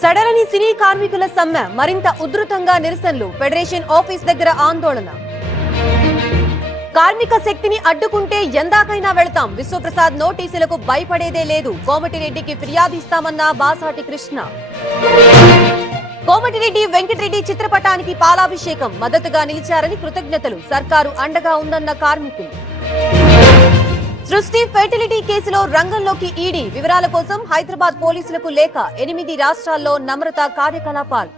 సడలని సినీ కార్మికుల సమ్మె మరింత ఉధృతంగా నిరసనలు ఫెడరేషన్ ఆఫీస్ దగ్గర ఆందోళన. కార్మిక శక్తిని అడ్డుకుంటే ఎందాకైనా వెళ్తాం. విశ్వప్రసాద్ నోటీసులకు భయపడేదే లేదు. కోమటిరెడ్డికి ఫిర్యాదు ఇస్తామన్న బాసాటి కృష్ణ. కోమటిరెడ్డి వెంకటరెడ్డి చిత్రపటానికి పాలాభిషేకం. మద్దతుగా నిలిచారని కృతజ్ఞతలు. సర్కారు అండగా ఉందన్న కార్మికులు. సృష్టి ఫెర్టిలిటీ కేసులో రంగంలోకి ఈడీ. వివరాల కోసం హైదరాబాద్ పోలీసులకు లేఖ. 8 రాష్ట్రాల్లో నమ్రత కార్యకలాపాలు.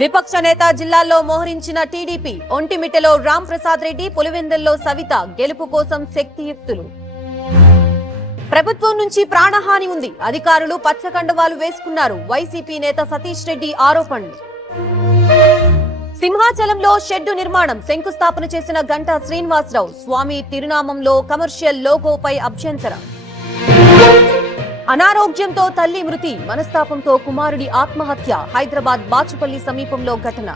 విపక్ష నేత జిల్లాల్లో మోహరించిన టీడీపీ. ఒంటిమిట్టలో రామ్ ప్రసాద్ రెడ్డి, పులివెందుల్లో సవిత. గెలుపు కోసం శక్తియుక్తులు. ప్రభుత్వం నుంచి ప్రాణహాని ఉంది. అధికారులు పచ్చకండవాలు వేసుకున్నారు. వైసీపీ నేత సతీష్ రెడ్డి ఆరోపణలు. సింహాచలంలో షెడ్డు నిర్మాణం శంకుస్థాపన చేసిన గంటా శ్రీనివాసరావు. స్వామి తిరునామంలో కమర్షియల్ లోగోపై అభ్యంతరం. అనారోగ్యంతో తల్లి మృతి. మనస్తాపంతో కుమారుడి ఆత్మహత్య. హైదరాబాద్ బాచుపల్లి సమీపంలో ఘటన.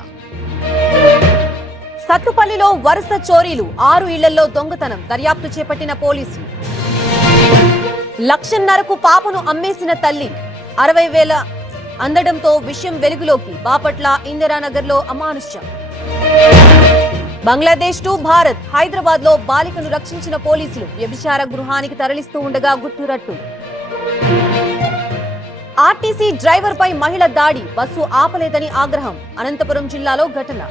సత్తుపల్లిలో వరుస చోరీలు. 6 ఇళ్లలో దొంగతనం. దర్యాప్తు చేపట్టిన పోలీసులు. 1,50,000కు పాపను అమ్మేసిన తల్లి. 60,000 అందడంతో విషయం వెలుగులోకి. బాపట్ల ఇందిరానగర్ లో అమానుష్యం. బంగ్లాదేశ్ టు భారత్. హైదరాబాద్ లో బాలికను రక్షించిన పోలీసులు. వ్యభిచార గృహానికి తరలిస్తూ ఉండగా గుట్టురట్టు. ఆర్టీసీ డ్రైవర్ పై మహిళ దాడి. బస్సు ఆపలేదని ఆగ్రహం. అనంతపురం జిల్లాలో ఘటన.